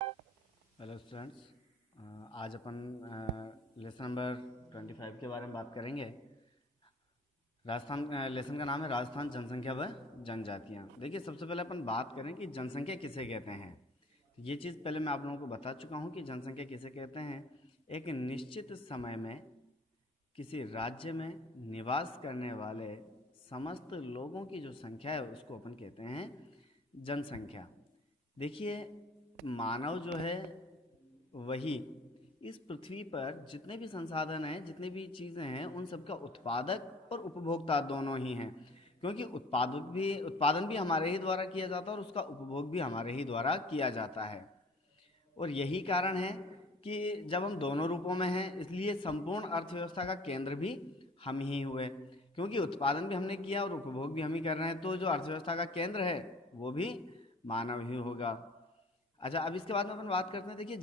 Hello students, आज अपन lesson number 25 के बारे में बात करेंगे। राजस्थान लेसन का नाम है राजस्थान जनसंख्या व जनजातियाँ। देखिए, सबसे पहले अपन बात करें कि जनसंख्या किसे कहते हैं। तो ये चीज़ पहले मैं आप लोगों को बता चुका हूँ कि जनसंख्या किसे कहते हैं। एक निश्चित समय में किसी राज्य में निवास करने वाले समस्त लोगों की जो संख्या है उसको अपन कहते हैं जनसंख्या। देखिए, मानव जो है वही इस पृथ्वी पर जितने भी संसाधन हैं, जितनी भी चीज़ें हैं, उन सबका उत्पादक और उपभोक्ता दोनों ही हैं, क्योंकि उत्पादन भी हमारे ही द्वारा किया जाता है और उसका उपभोग भी हमारे ही द्वारा किया जाता है। और यही कारण है कि जब हम दोनों रूपों में हैं, इसलिए संपूर्ण अर्थव्यवस्था का केंद्र भी हम ही हुए, क्योंकि उत्पादन भी हमने किया और उपभोग भी हम ही कर रहे हैं। तो जो अर्थव्यवस्था का केंद्र है वो भी मानव ही होगा। अच्छा, अब इसके बाद में अपन बात करते हैं। देखिए,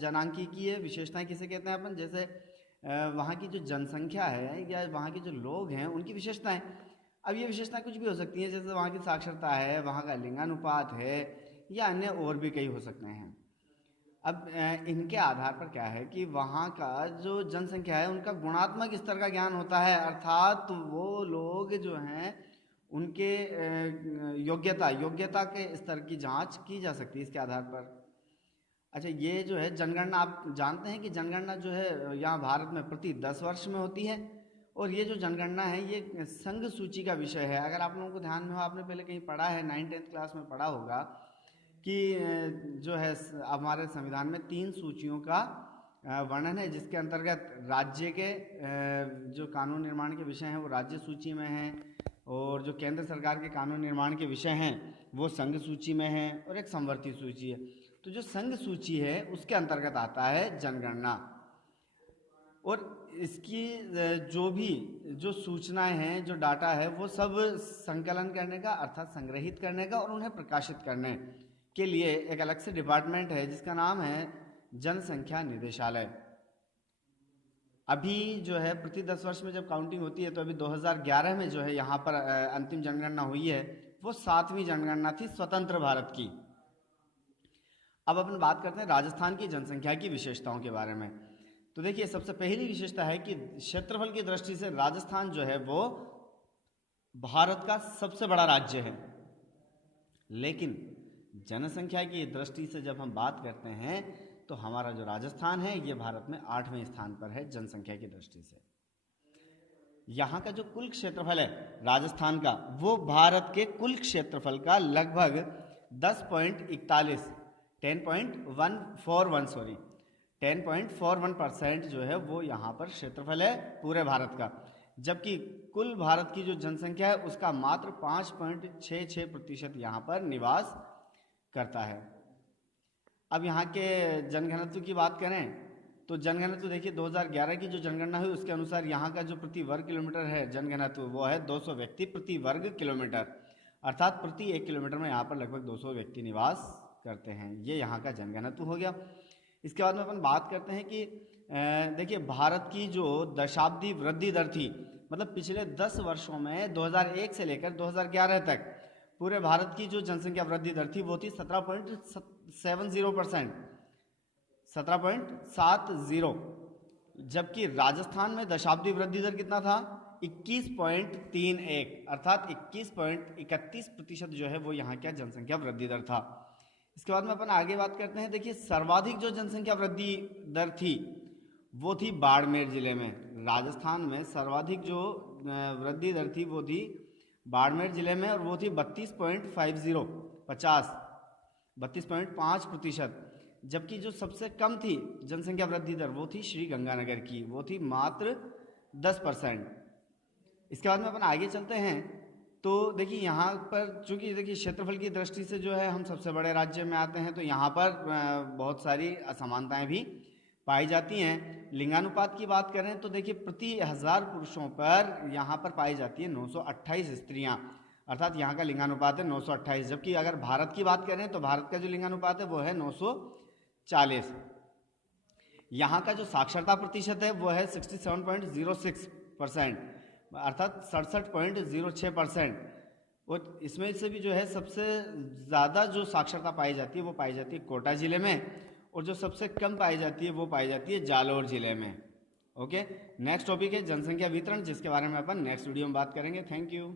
जनांकीय विशेषताएं किसे कहते हैं अपन। जैसे वहाँ की जो जनसंख्या है या वहाँ के जो लोग हैं उनकी विशेषताएं। अब ये विशेषताएं कुछ भी हो सकती हैं, जैसे वहाँ की साक्षरता है, वहाँ का लिंगानुपात है, या अन्य और भी कई हो सकते हैं। अब इनके आधार पर क्या है कि वहाँ का जो जनसंख्या है उनका गुणात्मक स्तर का ज्ञान होता है, अर्थात वो लोग जो हैं उनके योग्यता के स्तर की जांच की जा सकती है इसके आधार पर। अच्छा, ये जो है जनगणना, आप जानते हैं कि जनगणना जो है यहाँ भारत में प्रति 10 वर्ष में होती है। और ये जो जनगणना है ये संघ सूची का विषय है। अगर आप लोगों को ध्यान में हो, आपने पहले कहीं पढ़ा है, 9th-10th क्लास में पढ़ा होगा कि जो है हमारे संविधान में 3 सूचियों का वर्णन है, जिसके अंतर्गत राज्य के जो कानून निर्माण के विषय हैं वो राज्य सूची में हैं, और जो केंद्र सरकार के कानून निर्माण के विषय हैं वो संघ सूची में हैं, और एक समवर्ती सूची है। तो जो संघ सूची है उसके अंतर्गत आता है जनगणना। और इसकी जो सूचनाएं हैं, जो डाटा है, वो सब संकलन करने का, अर्थात संग्रहित करने का और उन्हें प्रकाशित करने के लिए एक अलग से डिपार्टमेंट है जिसका नाम है जनसंख्या निदेशालय। अभी जो है प्रति 10 वर्ष में जब काउंटिंग होती है, तो अभी 2011 में जो है यहाँ पर अंतिम जनगणना हुई है, वो 7वीं जनगणना थी स्वतंत्र भारत की। अब अपन बात करते हैं राजस्थान की जनसंख्या की विशेषताओं के बारे में। तो देखिए, सबसे पहली विशेषता है कि क्षेत्रफल की दृष्टि से राजस्थान जो है वो भारत का सबसे बड़ा राज्य है। लेकिन जनसंख्या की दृष्टि से जब हम बात करते हैं तो हमारा जो राजस्थान है ये भारत में 8वें स्थान पर है जनसंख्या की दृष्टि से। यहाँ का जो कुल क्षेत्रफल है राजस्थान का, वो भारत के कुल क्षेत्रफल का लगभग 10.41% जो है वो यहाँ पर क्षेत्रफल है पूरे भारत का। जबकि कुल भारत की जो जनसंख्या है उसका मात्र 5.66% यहाँ पर निवास करता है। अब यहाँ के जनघनत्व की बात करें तो जनघनत्व देखिए, 2011 की जो जनगणना हुई उसके अनुसार यहाँ का जो प्रति वर्ग किलोमीटर है जनघनत्व वो है 200 व्यक्ति प्रति वर्ग किलोमीटर, अर्थात प्रति 1 किलोमीटर में यहाँ पर लगभग 200 व्यक्ति निवास करते हैं। ये यहाँ का जनघनत्व हो गया। इसके बाद में अपन बात करते हैं कि देखिए, भारत की जो दशाब्दी वृद्धि दर थी, मतलब पिछले 10 वर्षों में 2001 से लेकर 2011 तक पूरे भारत की जो जनसंख्या वृद्धि दर थी वो थी 17.70%, 17.70। जबकि राजस्थान में दशाब्दी वृद्धि दर कितना था, 21.31, अर्थात 21.31% जो है वो यहाँ का जनसंख्या वृद्धि दर था। इसके बाद में अपन आगे बात करते हैं। देखिए, सर्वाधिक जो जनसंख्या वृद्धि दर थी वो थी बाड़मेर जिले में। राजस्थान में सर्वाधिक जो वृद्धि दर थी वो थी बाड़मेर जिले में, और वो थी 32.5%। जबकि जो सबसे कम थी जनसंख्या वृद्धि दर वो थी श्री गंगानगर की, वो थी मात्र 10%। इसके बाद में अपन आगे चलते हैं। तो देखिए, यहाँ पर चूंकि देखिए क्षेत्रफल की दृष्टि से जो है हम सबसे बड़े राज्य में आते हैं, तो यहाँ पर बहुत सारी असमानताएं भी पाई जाती हैं। लिंगानुपात की बात करें तो देखिए, प्रति 1000 पुरुषों पर यहाँ पर पाई जाती है 928 स्त्रियाँ, अर्थात यहाँ का लिंगानुपात है 928। जबकि अगर भारत की बात करें तो भारत का जो लिंगानुपात है वो है 940। यहाँ का जो साक्षरता प्रतिशत है वो है 67.06%, अर्थात 67.06%। और इसमें से भी जो है सबसे ज़्यादा जो साक्षरता पाई जाती है वो पाई जाती है कोटा ज़िले में, और जो सबसे कम पाई जाती है वो पाई जाती है जालौर ज़िले में। ओके, नेक्स्ट टॉपिक है जनसंख्या वितरण, जिसके बारे में अपन नेक्स्ट वीडियो में बात करेंगे। Thank you.